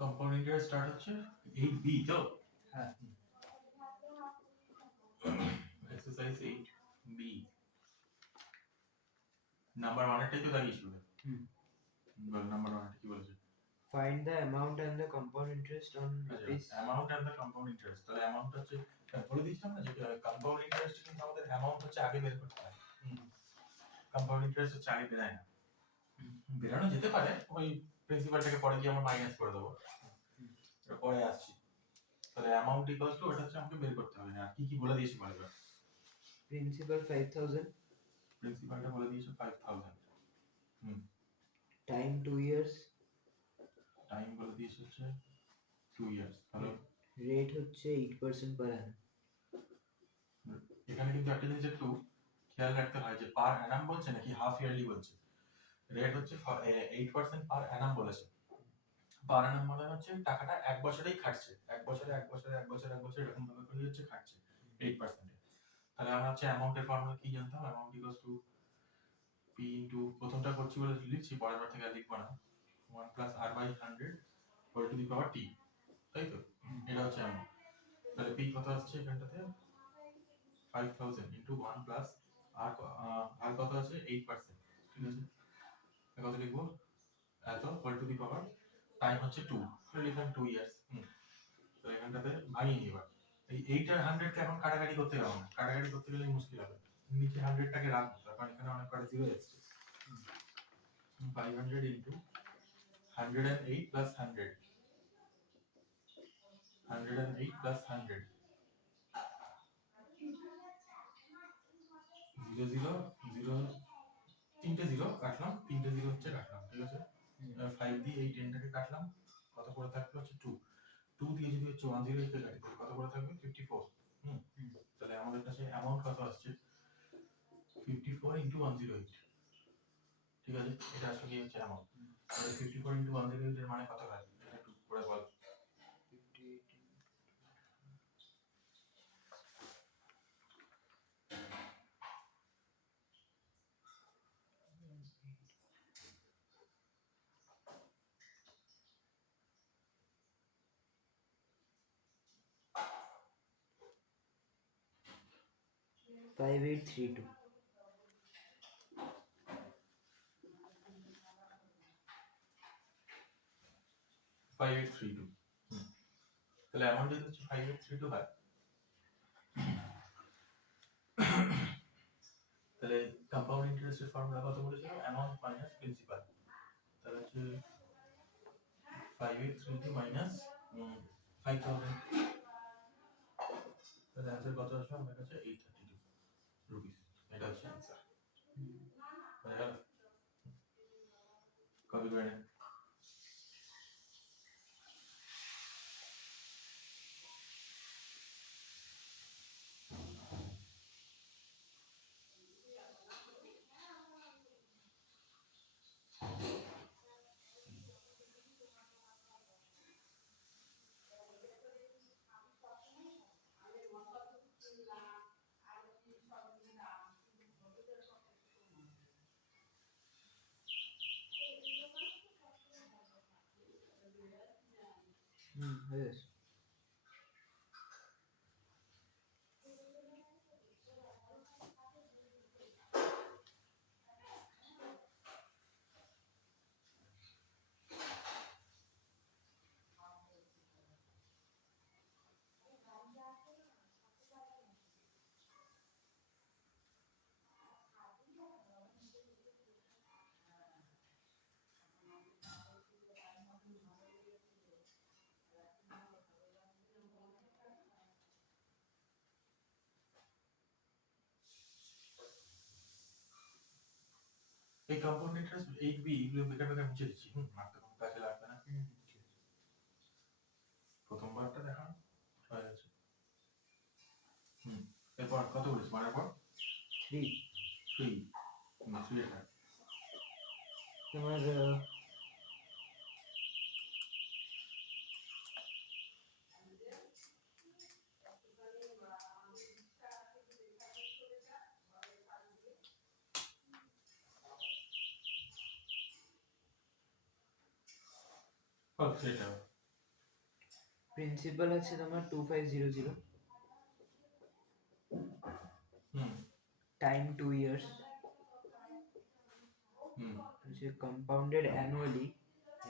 Compound interest start হচ্ছে 8b তো হ্যাঁ এক্সারসাইজ 8b নাম্বার 1 এরটাই তো দাঁড়িয়েছিল বল নাম্বার 1 কি বলেছে find the amount and the compound interest on rupees amount and the compound interest তাহলে অ্যামাউন্ট হচ্ছে বলে দিচ্ছিলাম না যে কম্পাউন্ড ইন্টারেস্ট কিন্তু আমাদের অ্যামাউন্ট হচ্ছে আগে বের করতে হয় কম্পাউন্ড ইন্টারেস্ট হচ্ছে আগে বেরায় না বেরানো যেতে পারে ওই প্রিন্সিপালটাকে পরে গিয়ে আমরা মাইনাস করে দেবো এটা পরে আসছি তাহলে অ্যামাউন্ট ইকুয়ালস টু ওটা হচ্ছে আমাকে বের করতে হবে আর কি কি বলে দিয়েছি বলে এবার principal 5000 প্রিন্সিপালটা বলে দিয়েছে 5000 time 2 years টাইম বলে দিয়েছে হচ্ছে 2 ইয়ার্স তাহলে rate হচ্ছে 8% per annum এখানে কিন্তু একটা জিনিস একটু খেয়াল রাখতে হয় যে পার অ্যানাম বলছে নাকি হাফ ইয়ারলি বলছে রেট হচ্ছে 8% পার অ্যানাম বলেছে পার অ্যানাম মানে হচ্ছে টাকাটা এক বছরেই খাটছে এক বছরে এরকম ভাবে করে হচ্ছে খাটছে 8% তাহলে আমরা হচ্ছে অ্যামাউন্টের ফর্মুলা কি জানতাম amount equals to p into প্রথমটা করছি বলে লিখছি পরের বার থেকে আর লিখবো না 1 plus r by 100 whole to the power t তাই তো এটা হচ্ছে অ্যামাউন্ট তাহলে p কত আসছে এখানটাতে 5000 ইনটু 1 প্লাস আর কত আছে 8% ঠিক আছে কত লিখবো এত whole to the power time হচ্ছে 2 লিখলাম 2 ইয়ার্স তো এখানটাতে ভাঙিয়ে নিই এবার এই 8 আর 100 কে এখন কাটাকাটি করতে যাবো না কাটাকাটি করতে গেলে মুশকিল হবে নিচে 100 টাকে রাখবো কারণ এখানে অনেক কটা জিরো এসেছে 500 ইনটু 108 প্লাস 100 108 প্লাস 100 0 0 0 তিনটে জিরো কাটলাম তিনটে জিরো হচ্ছে কাটলাম ঠিক আছে 5 দিয়ে এই 10 টাকে কাটলাম কত করে থাকবে হচ্ছে 2 2 দিয়ে যদি হচ্ছে 1 0 কে কাটি কত করে থাকবে 54 তাহলে আমাদের কাছে অ্যামাউন্ট কত আসছে 54 ইনটু 108 ঠিক আছে এটা আসলে কি হচ্ছে অ্যামাউন্ট তাহলে 54 ইনটু 108 এর মানে কত হয় এটা একটু পরে বল 5832 5832 তাহলে অ্যামাউন্ট যদি হচ্ছে 5832 হয় তাহলে কম্পাউন্ড ইন্টারেস্টের ফর্মুলা কত বলেছিল অ্যামাউন্ট মাইনাস প্রিন্সিপাল তাহলে হচ্ছে 5832 মাইনাস 5000 তাহলে অ্যান্সার কত আসবে আমার কাছে 832 রুপিস এটা হচ্ছে অ্যান্সার হয়ে গেল কপি করে নেন হয়ে গেছে এই কম্পাউন্ড ইন্টারেস্ট 8b এগুলো বেকার বেকার মুছে দিচ্ছি মারতে কোনো কাজে লাগবে না প্রথমবারটা দেখান হয়ে গেছে এরপর কত বলেছি মারার পর 3 3 3 এটা তোমার কত সেটা প্রিন্সিপাল আছে তোমার 2500, হুম টাইম 2 years, হুম হচ্ছে compounded annually,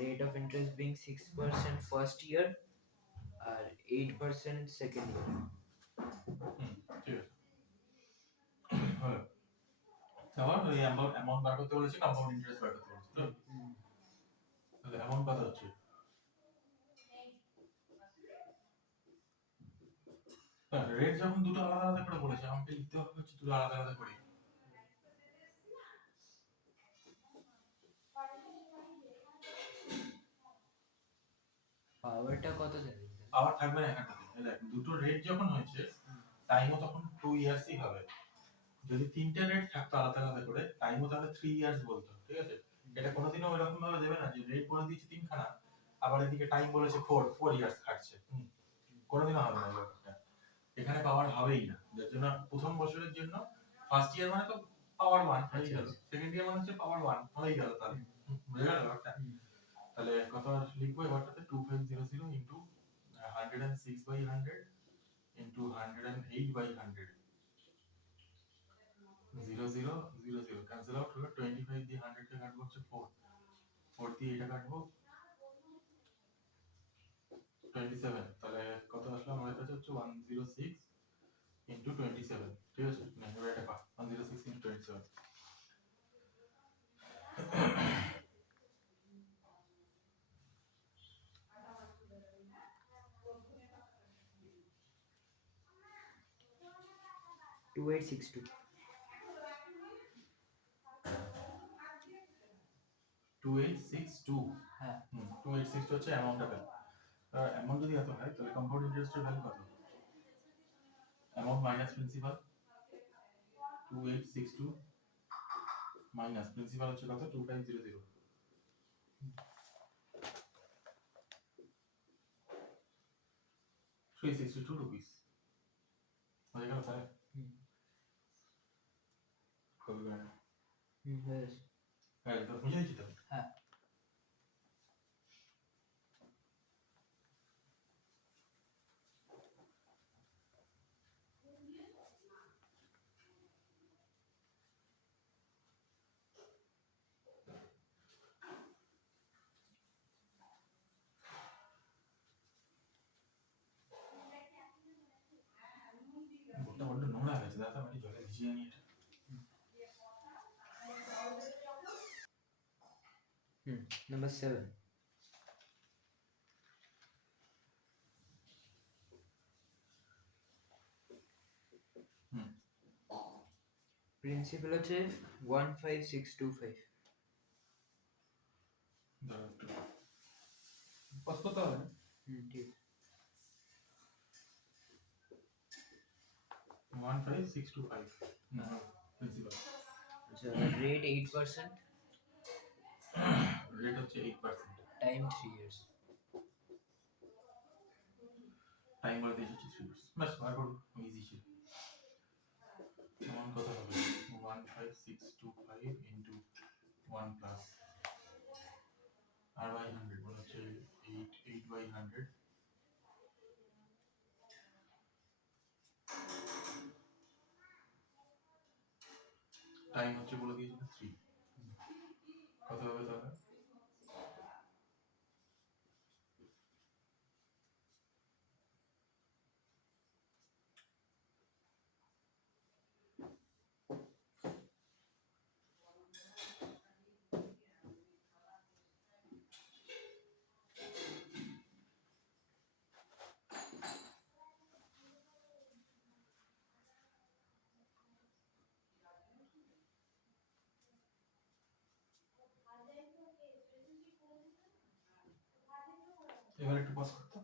rate of interest being 6% first year R 8% second year. হুম ঠিক আছে হলো তারপর ওই অ্যামাউন্ট বার করতে বলেছে কম্পাউন্ড ইন্টারেস্ট বার করতে বলেছে তো তাহলে অ্যামাউন্ট কত হচ্ছে রেট যখন দুটো আলাদা আলাদা করে বলেছে আমাকে লিখতে হবে হচ্ছে দুটো আলাদা আলাদা করে পাওয়ারটা কত যাবে? আবার থাকবে না এখানটাতে এই দেখ দুটো রেট যখন হয়েছে টাইমও তখন 2 ইয়ার্সই হবে যদি তিনটে রেট থাকতো আলাদা আলাদা করে টাইমও তাহলে 3 ইয়ার্স বলতো ঠিক আছে এটা কোনোদিনও এরকম ভাবে দেবে না যে রেট বলে দিয়েছে তিনখানা আবার এদিকে টাইম বলেছে 4 ইয়ার্স খাটছে কোনোদিনও হবে না এই ব্যাপারটা এখানে পাওয়ার হবেই না যার জন্য প্রথম বছরের জন্য ফার্স্ট ইয়ার মানে তো পাওয়ার 1 হয়ে গেল সেকেন্ড ইয়ার মানে হচ্ছে পাওয়ার 1 হয়ে গেল তাহলে বুঝে গেল ব্যাপারটা তাহলে কত লিখবো এবারটাতে 2500 ইনটু 106/100 ইনটু 108/100 0 0 0 0 ক্যান্সেল আউট হলো 25 দিয়ে 100 কে কাটবো হচ্ছে 4 4 দিয়ে এটা কাটবো 27 তাহলে কত আসলো আমাদের কাছে হচ্ছে 106 ইনটু 27 ঠিক আছে না এবার এটা পা 106 ইনটু 27 2862. 2862 হ্যাঁ 2862 হচ্ছে অ্যামাউন্টটা পেল অ্যামাউন্ট যদি এত হয় তাহলে কম্পাউন্ড ইন্টারেস্টের ভ্যালু কত amount minus principal 2862 minus principal হচ্ছে কত 2500 362 রুপিস হয়ে গেল তাহলে কবি মানে হ্যাঁ হ্যাঁ তো বুঝে দিচ্ছি তো হ্যাঁ বোর্ডটা বড্ড নোংরা হয়ে গেছে দাদা আমি জলে ভিজিয়ে নিয়ে Number 7. প্রিন্সিপাল হচ্ছে 15625. দাঁড়া একটু পাস করতে হবে না ঠিক 15625 না প্রিন্সিপাল আচ্ছা রেট 8%, রেট হচ্ছে 8% টাইম 3 years. টাইম বলে দিয়েছি 3 ইয়ার্স বাস বার করব ইজি ছিল সমান কত হবে 15625 ইনটু 1 প্লাস আর বাই 100 বলা হচ্ছে 8/100 টাইম হচ্ছে বলে দিয়েছিল 3 কত হবে তাহলে এবার একটু পজ করতে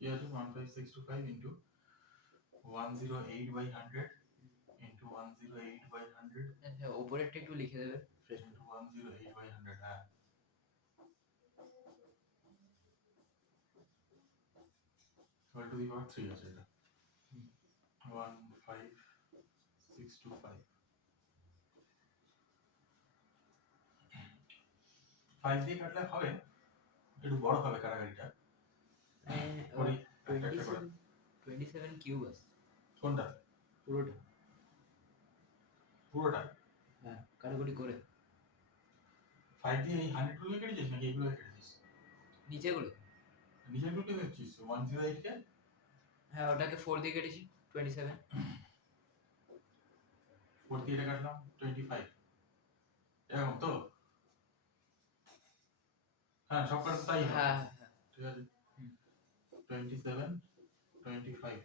কি আছে 15625 ইনটু 108/100 ইনটু 108/100 আচ্ছা উপরেরটা একটু লিখে দেবে ইনটু 108/100 হ্যাঁ equal to the power 3 আছে এটা 15625 5 দিয়ে কাটলে হবে, একটু বড় হবে কাটাকাটিটা। করি একটা একটা করে। 27 কিউব আছে কোনটা? পুরোটা। পুরোটা? হ্যাঁ, কাটাকুটি করে 5 দিয়ে এই 100 গুলো কেটেছিস নাকি এগুলো কেটেছিস? নিচেগুলো। নিজের গুলো কেটেছিস 108 কে? হ্যাঁ, ওটাকে 4 দিয়ে কেটেছি 27। 4 দিয়ে এটা কাটলাম 25, এরকম তো? হ্যাঁ, সব কটা তো তাই হবে। হ্যাঁ হ্যাঁ ঠিক আছে। হুম। 27, 25।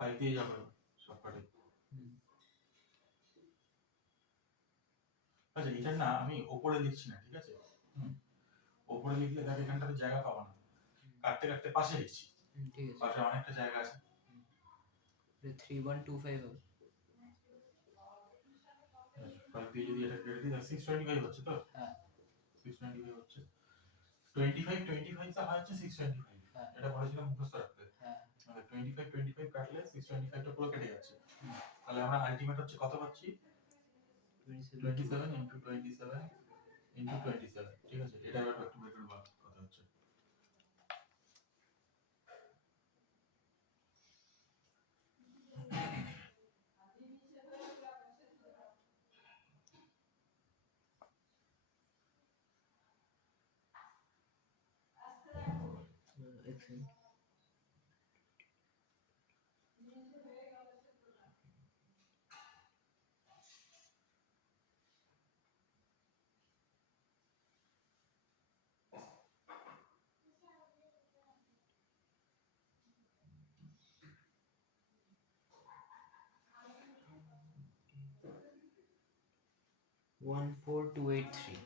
ফাইভ দিয়ে যাবো সব কটাই। হুম। আচ্ছা, এটা না আমি ওপরে লিখছি না, ঠিক আছে? ওপরে লিখলে দেখ এখানটাতে জায়গা পাবো না, কাটতে কাটতে পাশে লিখছি। ঠিক আছে। পাশে অনেকটা জায়গা আছে। 3125 হবে। 5 দিয়ে যদি এটা কেটে দিই 625 হচ্ছে তো? হ্যাঁ 625 হচ্ছে। 25 25 টা হয় হচ্ছে 625। হ্যাঁ এটা বলেছিলাম মুখস্থ রাখতে। হ্যাঁ। মানে 25 25 কাটলে 625 টা পুরো কেটে যাচ্ছে। হুম। তাহলে আমরা আলটিমেট হচ্ছে কত পাচ্ছি? 27 into 27 into 27, ঠিক আছে? এটা এবার একটু বের করে বল কত হচ্ছে। Excellent. 14283।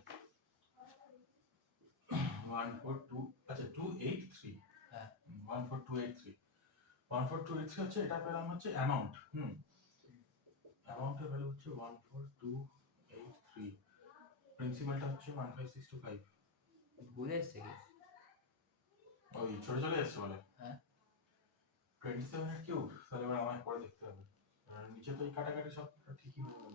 142, আচ্ছা 283। হ্যাঁ 14283। 14283 হচ্ছে, এটা পেলাম হচ্ছে অ্যামাউন্ট। অ্যামাউন্টের ভ্যালু হচ্ছে 14283। প্রিন্সিপালটা হচ্ছে 15625। ভুল এসছে কি? ওই ছোট চলে যাচ্ছে বলে। হ্যাঁ 27 এর কিউব, তাহলে এবার আমায় পরে দেখতে হবে। আর নিচে তো এই কাটাকাটি সব ঠিকই হয়ে গেল।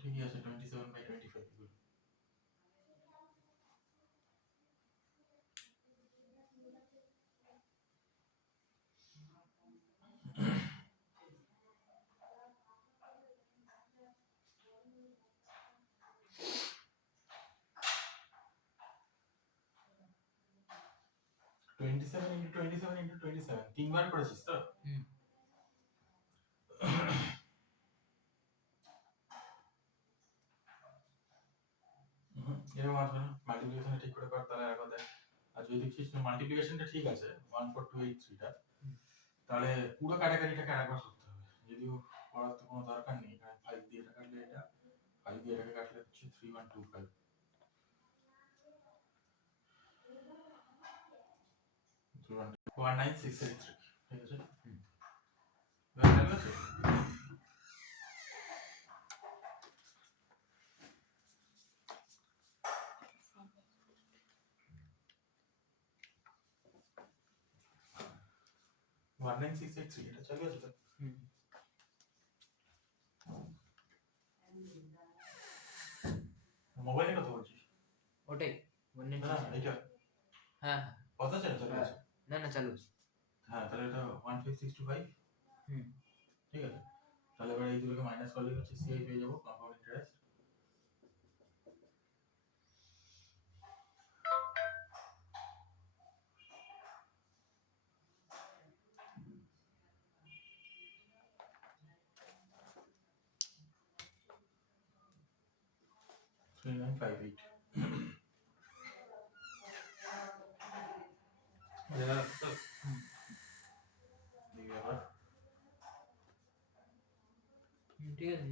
ঠিকই আছে, 27/25 equal। Twenty seven into 27 into 27 তিনবার করেছিস তো? হুম। এরকম আসবে না, মাল্টিপ্লিকেশনটা ঠিক করে কর, তাহলে আর কথা। আর যদি দেখছিস মাল্টিপ্লিকেশনটা ঠিক আছে 14283 টা, তাহলে পুরো কাটাকাটিটাকে আরেকবার করতে হবে। যদিও করার তো কোনো দরকার নেই, এখানে 5 দিয়ে এটা কাটলে এটা, 5 দিয়ে এটাকে কাটলে হচ্ছে 3125। 19683, ঠিক আছে? ঠিক আছে? 19683 এটা চালু আছে তো? মোবাইলে কথা বলছিস? ওটাই না এটা হ্যাঁ কথা চালু চালু আছে। না না চালু আছে। হ্যাঁ, তাহলে এটা 15625। হুম। ঠিক আছে, তাহলে এবার এই দুটোকে মাইনাস করলে হচ্ছে সিআই পেয়ে যাবো, compound interest. Three nine five eight. ঠিক আছে।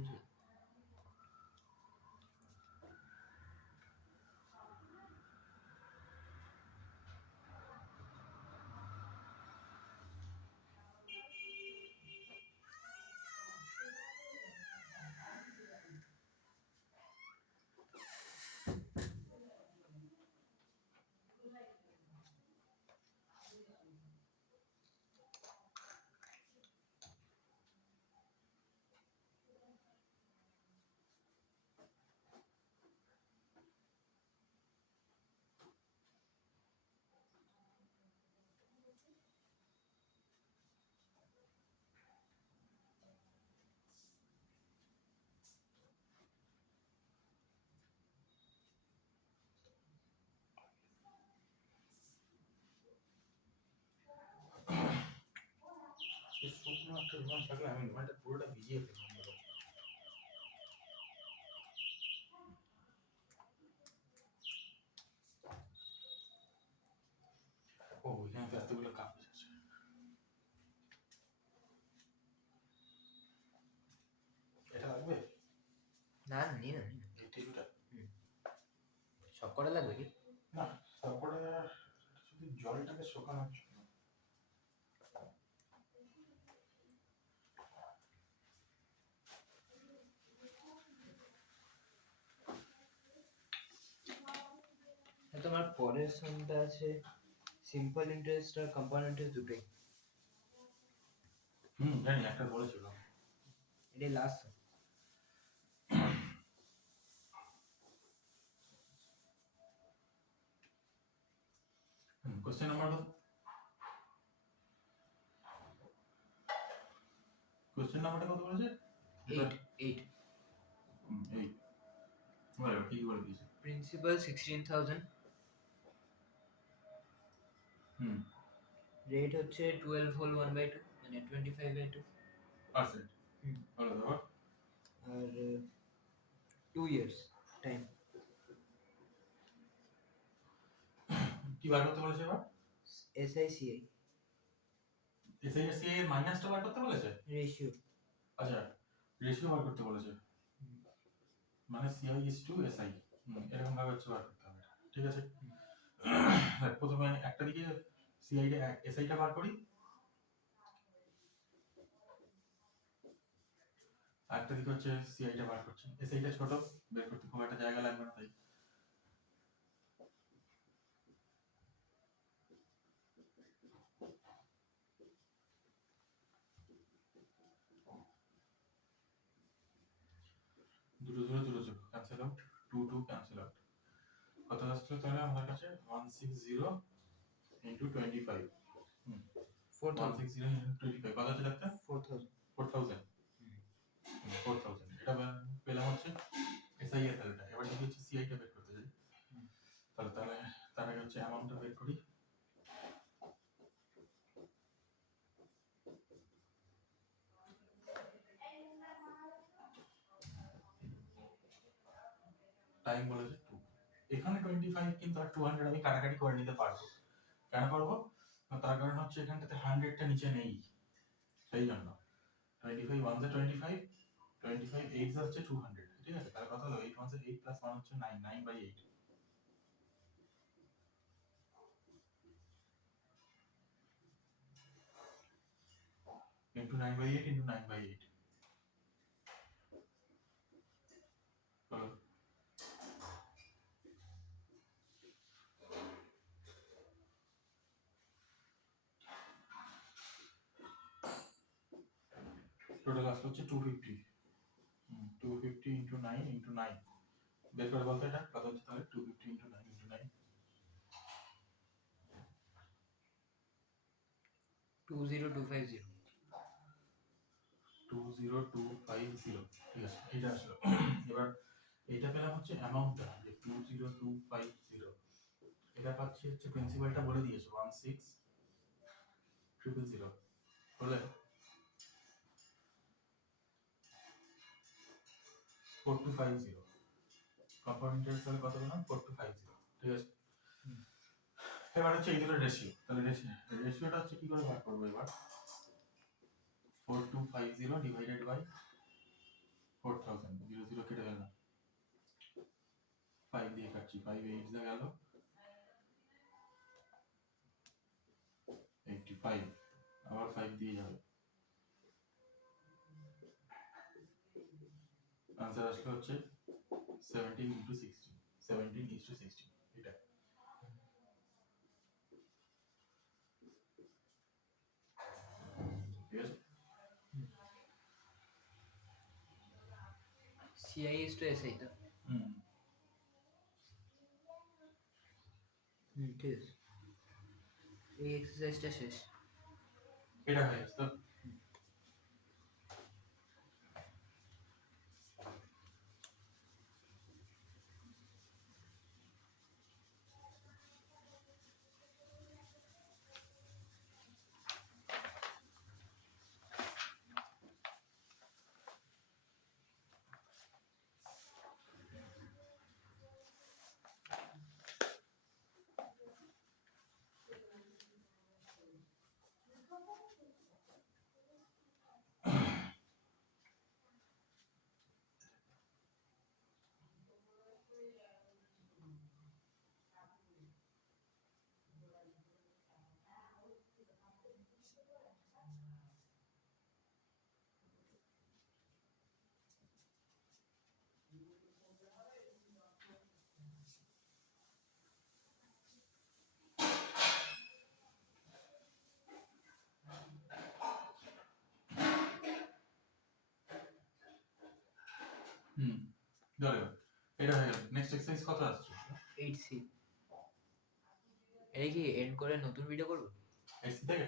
শুকনো একটা রুমাল থাকলে আমি রুমালটা পুরোটা ভিজিয়ে ফেলবো। ও এখানে তো এতগুলো কাগজ আছে। এটা লাগবে? না নিয়ে না এই টিস্যুটা? সব কটা লাগবে কি? না, তারপরে শুধু জলটাকে শুকানোর জন্য। তোমার পরের সামটা আছে সিম্পল ইন্টারেস্ট আর কম্পাউন্ড ইন্টারেস্ট দুটোই। জানি একটা বলেছিল। এটাই লাস্ট। কোশ্চেন নাম্বার কত? কোশ্চেন নাম্বারটা কত বলেছে? 8 এই বলে কি বলে দিয়েছে? প্রিন্সিপাল 16,000, রেট হচ্ছে 12 হোল 1/2 মানে 25/2 পার্সেন্ট। বলো দাও। আর 2 ইয়ার্স টাইম। কি বার করতে বলেছে এবার? SICI এসআইএসসি এর মাইনাসটা বার করতে বলেছে? রেশিও। আচ্ছা, রেশিও বার করতে বলেছে, মানে সিআই ইজ টু এসআই। এরকম ভাবে হচ্ছে বার করতে হবে, ঠিক আছে? প্রথমে একটা দিকে সিআইটা এসআইটা বার করি, আরেকটা দিকে হচ্ছে সিআইটা বার করছি। এসআইটা ছোট, বের করতে খুব একটা জায়গা লাগবে না, তাই দুটো ক্যান্সেল আউট, 2 ক্যান্সেল আউট। কত আসছে তাহলে আমার কাছে? 160 ইনটু 25। 160 ইনটু 25 কত আছে ডাক্তার? 4000। 4000। 4000 এটা পেলাম হচ্ছে এসআই এর ভ্যালুটা। এবার যদি হচ্ছে সিআইটা বের করতে যাই, তাহলে তার আগে হচ্ছে অ্যামাউন্টটা বের করি। টাইম বলেছে 2, এখানে 25 কিন্তু আর 200 আমি কাটাকাটি করে নিতে পারবো। কেন পারবো? তার কারণ হচ্ছে এখানটাতে 100টা নিচে নেই, সেই জন্য। 25 1 যা 25, 25 8 যা হচ্ছে 200, ঠিক আছে? তাহলে কত হলো? 8 1 8 প্লাস 1 হচ্ছে 9, 9/8 ইনটু 9/8 ইনটু 9/8 হলো। টোটাল আসলে হচ্ছে 250। 250 ইনটু 9 ইনটু 9 বের করে বলতে এটা কত হচ্ছে তাহলে? 250 ইনটু 9 ইনটু 9 20250। 20250, ঠিক আছে? এটা আসলো। এবার এটা পেলাম হচ্ছে অ্যামাউন্টটা, যে 20250। এটা পাচ্ছি হচ্ছে প্রিন্সিপালটা বলে দিয়েছে 16000 হলে 4250। কম্পাউন্ড ইন্টারেস্ট হলে কত পেলাম? 4250, ঠিক আছে? এবার হচ্ছে এই দুটো রেশিও, তাহলে রেশিওটা হচ্ছে কি করে বার করবো এবার? 4250 ডিভাইডেড বাই 4000, 0 কেটে গেল, 5 দিয়ে কাটছি, 5 8 যা গেল 85, আবার 5 দিয়ে যাবে। आंसर আসলে হচ্ছে 17 ইনটু 16, 17:16 এটা। ঠিক আছে? CI is to SI তো? ঠিক আছে, এই এক্সারসাইজটা শেষ। এটা হয়ে গেছে তো? হুম ধরে এটা হয়ে গেল। নেক্সট এক্সারসাইজ কত আসছে? 8C। এটা কি এন্ড করে নতুন ভিডিও করবো? এসি থেকে